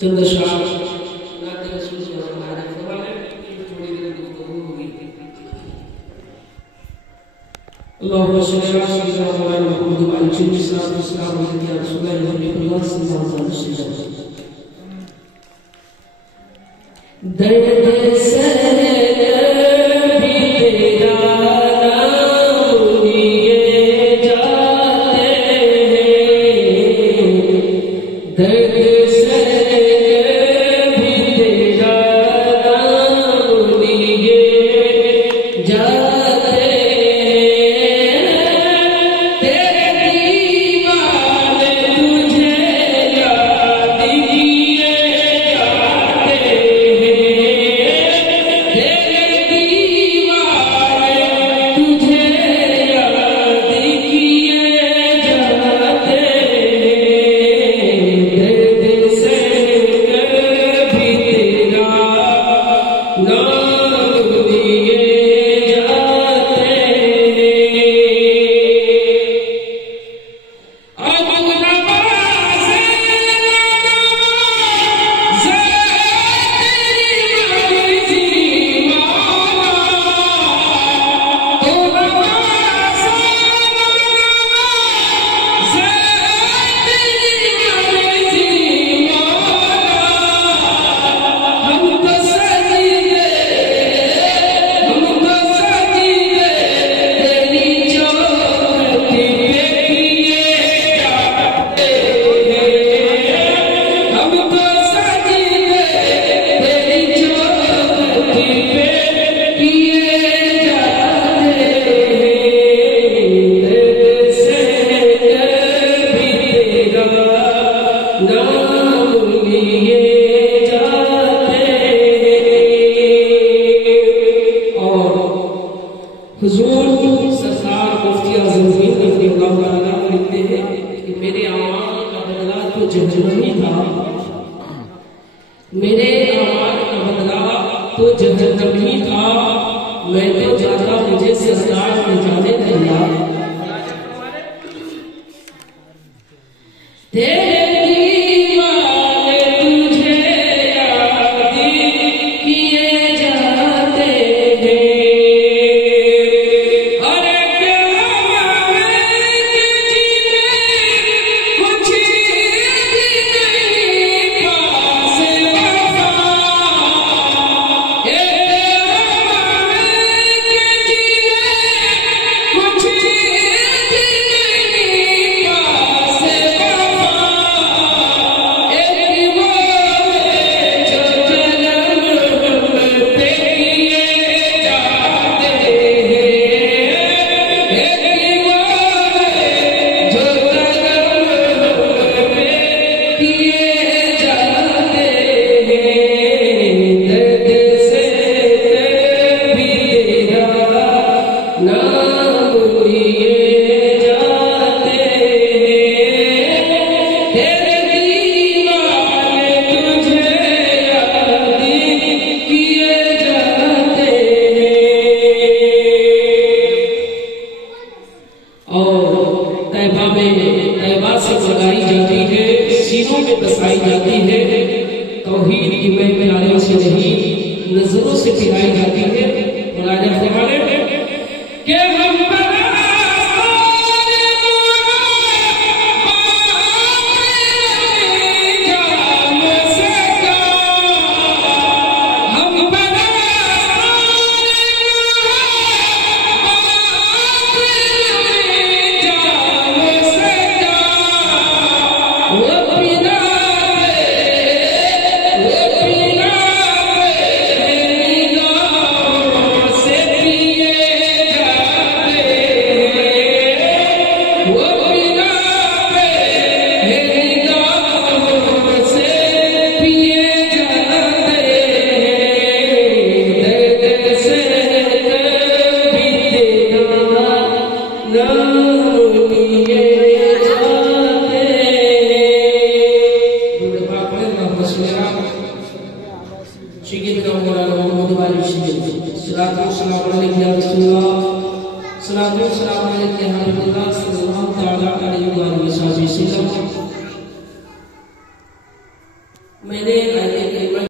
चंद शाह नाते रसूल सल्लल्लाहु अलैहि वसल्लम थोड़ी देर गुफ्तगू होगी। अल्लाहुम्मा सल्ली अला सय्यिदिना मौलाना मुहम्मद व अला आलिहि वसल्लम या रसूलल्लाह सल्लल्लाहु अलैहि वसल्लम। दर्द सर भी तेरा नाम लिए जाते हैं, दर्द सर भी तेरा नाम लिए जाते हैं, तेरे दीवाने तुझे याद किए जाते हैं, तेरे दीवाने तुझे याद किए जाते हैं, दर्द से भी तेरा नाम लिए जाते हैं। अब नवाज़े हुजूर सरकार मुफ्ती आज़म रज़ियल्लाहु ताला लिखते हैं कि मेरे अमाल का बदला तो जहन्नमी था, मेरे अमाल का बदला तो जहन्नमी था, मैं तो जाता मुझे सरकार में जाने दिया। तेरे दीवाने तुझे याद किए जाते हैं, तैबा से जगाई जाती है, सीनों में बसाई जाती है, तौहीद की मैं प्यालों से नहीं नजरों से पिलाई जाती है। मुलाज़ा फरमाने कि हम से पिए मैंने